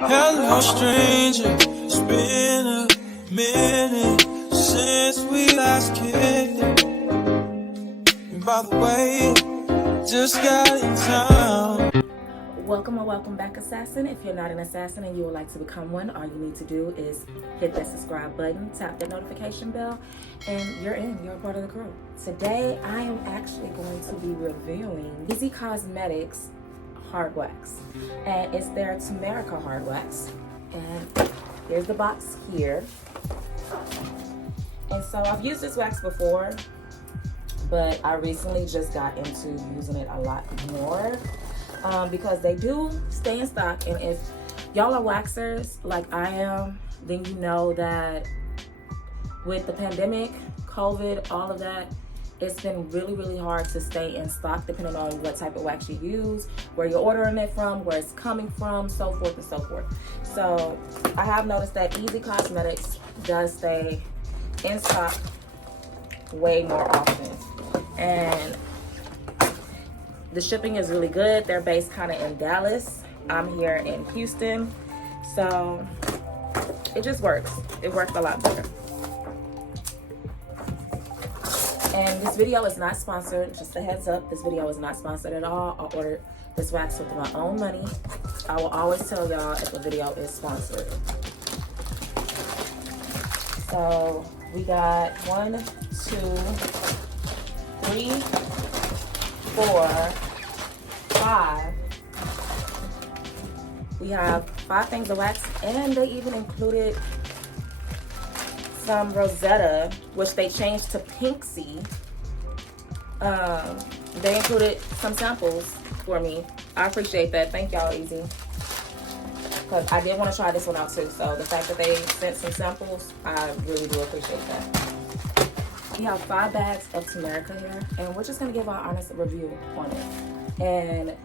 Hello, stranger. It's been a minute since we last kicked it. And by the way, just got in town. Welcome or welcome back, assassin. If you're not an assassin and you would like to become one, all you need to do is hit that subscribe button, tap that notification bell, and you're in. You're a part of the crew. Today, I am actually going to be reviewing Ezee Cosmetics hard wax, and it's their Turmeric hard wax. And here's the box here. And so I've used this wax before, but I recently just got into using it a lot more. Because they do stay in stock, and if y'all are waxers like I am, then you know that with the pandemic, COVID, all of that, it's been really hard to stay in stock depending on what type of wax you use, where you're ordering it from, where it's coming from, so forth and so forth. So I have noticed that Ezee Cosmetics does stay in stock way more often, and the shipping is really good. They're based kind of in Dallas. I'm here in Houston. So it just works. It works a lot better. And this video is not sponsored. Just a heads up, this video is not sponsored at all. I ordered this wax with my own money. I will always tell y'all if a video is sponsored. So we got 1, 2, 3, 4, 5. We have 5 things of wax, and they even included some Rosetta, which they changed to Pinksy. They included some samples for me. I appreciate that. Thank y'all, Ezee, because I did want to try this one out too. So the fact that they sent some samples, I really do appreciate that. We have 5 bags of Turmeric here, and we're just gonna give our honest review on it. And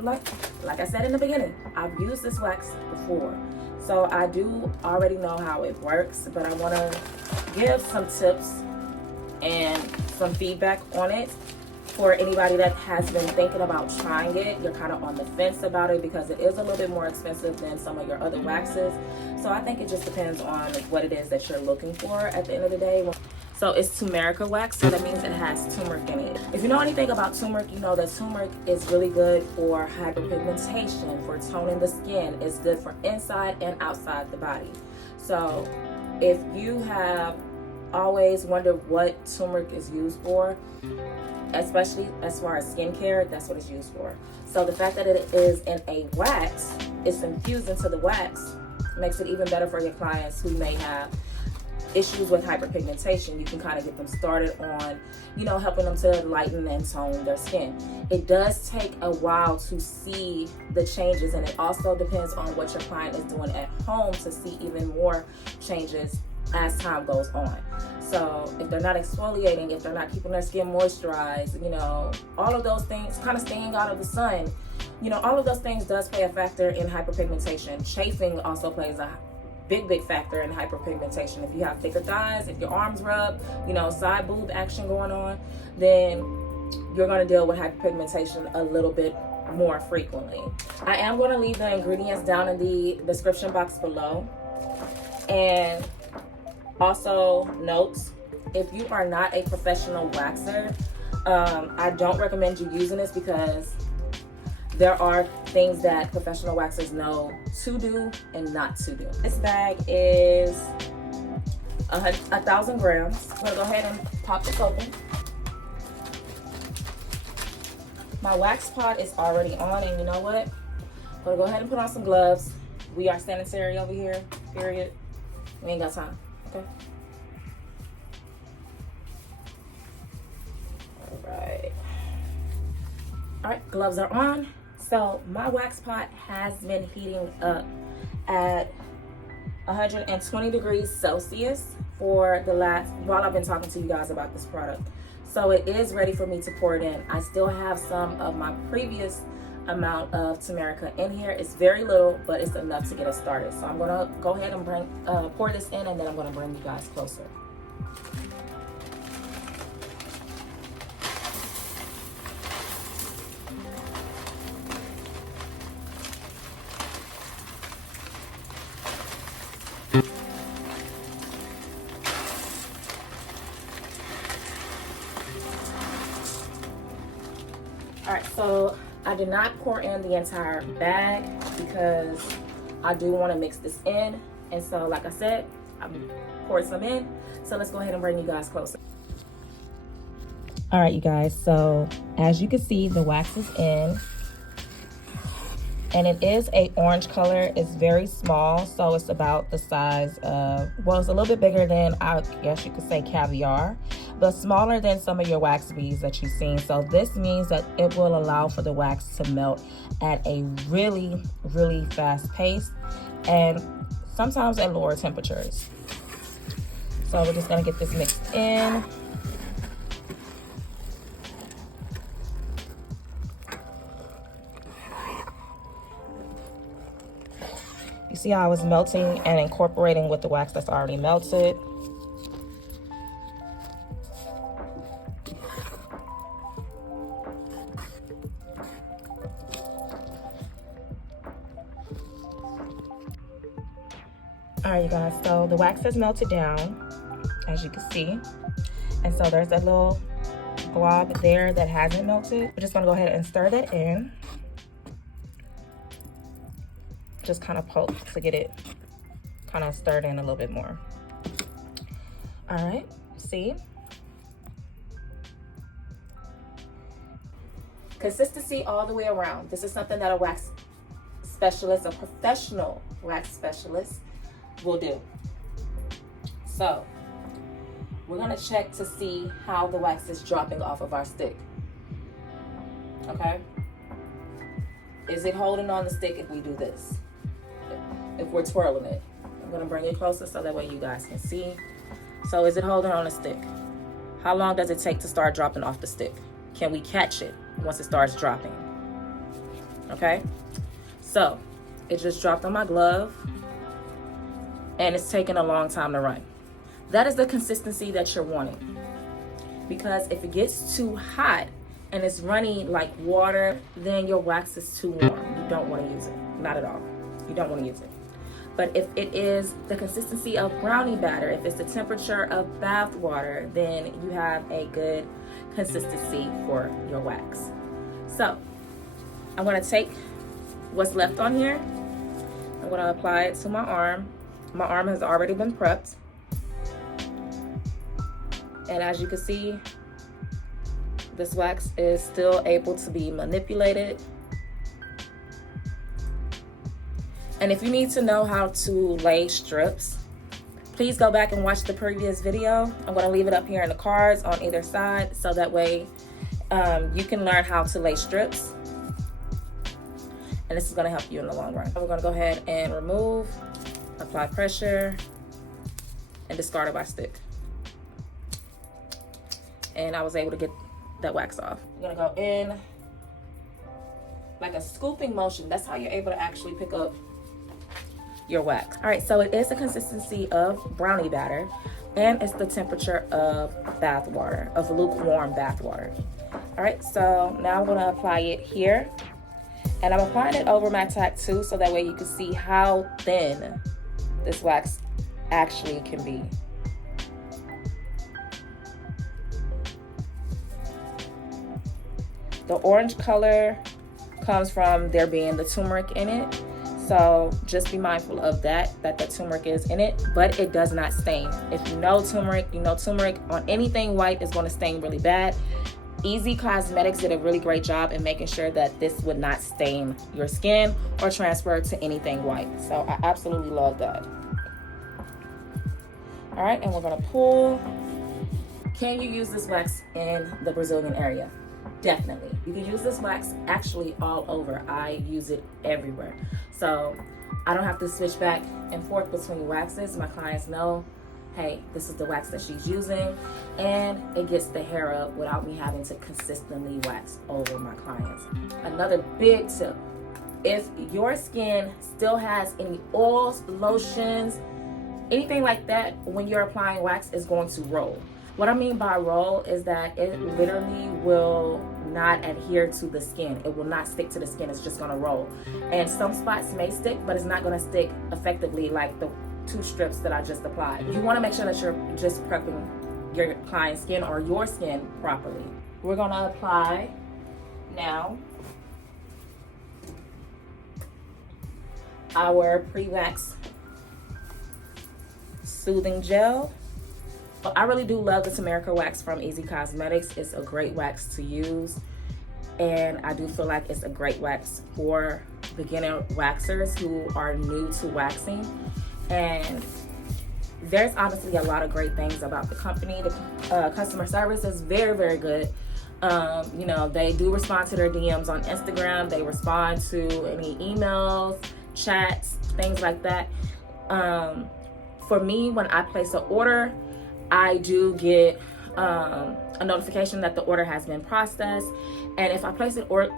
like I said in the beginning, I've used this wax before, so I do already know how it works, but I want to give some tips and some feedback on it for anybody that has been thinking about trying it. You're kind of on the fence about it because it is a little bit more expensive than some of your other waxes. So I think it just depends on what it is that you're looking for at the end of the day. So it's Turmeric wax, so that means it has turmeric in it. If you know anything about turmeric, you know that turmeric is really good for hyperpigmentation, for toning the skin. It's good for inside and outside the body. So if you have always wondered what turmeric is used for, especially as far as skincare, that's what it's used for. So the fact that it is in a wax, it's infused into the wax, makes it even better for your clients who may have issues with hyperpigmentation. You can kind of get them started on, helping them to lighten and tone their skin. It does take a while to see the changes, and it also depends on what your client is doing at home to see even more changes as time goes on. So if they're not exfoliating, if they're not keeping their skin moisturized, all of those things, kind of staying out of the sun, all of those things does play a factor in hyperpigmentation. Chafing also plays a big factor in hyperpigmentation. If you have thicker thighs, if your arms rub, side boob action going on, then you're going to deal with hyperpigmentation a little bit more frequently. I am going to leave the ingredients down in the description box below. And also notes, if you are not a professional waxer, I don't recommend you using this because there are things that professional waxers know to do and not to do. This bag is 1,000 grams. I'm gonna go ahead and pop this open. My wax pot is already on, and you know what? I'm gonna go ahead and put on some gloves. We are sanitary over here, period. We ain't got time, okay? All right, gloves are on. So my wax pot has been heating up at 120 degrees Celsius for while I've been talking to you guys about this product. So it is ready for me to pour it in. I still have some of my previous amount of Turmeric in here. It's very little, but it's enough to get us started. So I'm gonna go ahead and pour this in, and then I'm gonna bring you guys closer. So I did not pour in the entire bag because I do want to mix this in. And so, like I said, I poured some in. So let's go ahead and bring you guys closer. All right, you guys. So as you can see, the wax is in. And it is a orange color. It's very small, so it's about the size of, well, it's a little bit bigger than, I guess you could say, caviar, but smaller than some of your wax beads that you've seen. So this means that it will allow for the wax to melt at a really, really fast pace, and sometimes at lower temperatures. So we're just gonna get this mixed in. You see how I was melting and incorporating with the wax that's already melted. All right, you guys, so the wax has melted down, as you can see. And so there's a little glob there that hasn't melted. We're just gonna go ahead and stir that in. Just kind of poke to get it kind of stirred in a little bit more. All right, see? Consistency all the way around. This is something that a wax specialist, a professional wax specialist, will do. So we're gonna check to see how the wax is dropping off of our stick. Okay? Is it holding on the stick if we do this? If we're twirling it. I'm gonna bring it closer so that way you guys can see. So is it holding on the stick? How long does it take to start dropping off the stick? Can we catch it once it starts dropping? Okay, so it just dropped on my glove and it's taking a long time to run. That is the consistency that you're wanting, because if it gets too hot and it's running like water, then your wax is too warm. You don't want to use it, not at all. You don't want to use it. But if it is the consistency of brownie batter, if it's the temperature of bath water, then you have a good consistency for your wax. So I'm gonna take what's left on here. I'm gonna apply it to my arm. My arm has already been prepped. And as you can see, this wax is still able to be manipulated. And if you need to know how to lay strips, please go back and watch the previous video. I'm gonna leave it up here in the cards on either side, so that way you can learn how to lay strips. And this is gonna help you in the long run. We're gonna go ahead and remove, apply pressure, and discard of our stick. And I was able to get that wax off. We're gonna go in like a scooping motion. That's how you're able to actually pick up your wax. All right, so it is the consistency of brownie batter, and it's the temperature of bath water, of lukewarm bath water. All right, so now I'm gonna apply it here, and I'm applying it over my tattoo so that way you can see how thin this wax actually can be. The orange color comes from there being the turmeric in it. So just be mindful of that the turmeric is in it, but it does not stain. If you know turmeric on anything white is gonna stain really bad. Ezee Cosmetics did a really great job in making sure that this would not stain your skin or transfer to anything white. So I absolutely love that. All right, and we're gonna pull. Can you use this wax in the Brazilian area? Definitely. You can use this wax actually all over. I use it everywhere. So I don't have to switch back and forth between waxes. My clients know, hey, this is the wax that she's using, and it gets the hair up without me having to consistently wax over my clients. Another big tip, if your skin still has any oils, lotions, anything like that, when you're applying wax, it's going to roll. What I mean by roll is that it literally will not adhere to the skin. It will not stick to the skin. It's just gonna roll. And some spots may stick, but it's not gonna stick effectively like the 2 strips that I just applied. You wanna make sure that you're just prepping your client's skin or your skin properly. We're gonna apply now our pre-wax soothing gel. I really do love the Turmeric wax from Ezee Cosmetics. It's a great wax to use, and I do feel like it's a great wax for beginner waxers who are new to waxing. And there's honestly a lot of great things about the company. The customer service is very, very good. You know, they do respond to their DMs on Instagram. They respond to any emails, chats, things like that. For me, when I place an order, I do get a notification that the order has been processed. And if I place it, or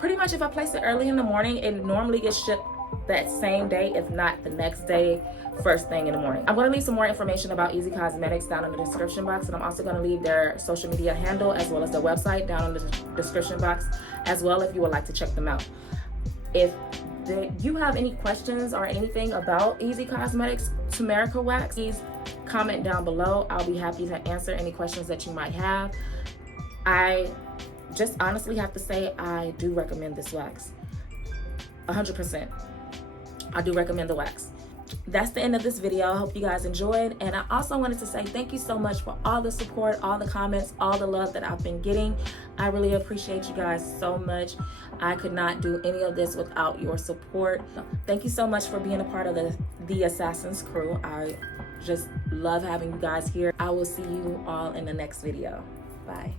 pretty much if I place it early in the morning, it normally gets shipped that same day, if not the next day, first thing in the morning. I'm going to leave some more information about Ezee Cosmetics down in the description box, and I'm also going to leave their social media handle as well as their website down in the description box as well, if you would like to check them out. If you have any questions or anything about Ezee Cosmetics Turmeric wax, please comment down below. I'll be happy to answer any questions that you might have. I just honestly have to say I do recommend this wax 100%. I do recommend the wax. That's the end of this video. I hope you guys enjoyed, and I also wanted to say thank you so much for all the support, all the comments, all the love that I've been getting. I really appreciate you guys so much. I could not do any of this without your support. Thank you so much for being a part of the Assassins crew. I just love having you guys here. I will see you all in the next video. Bye.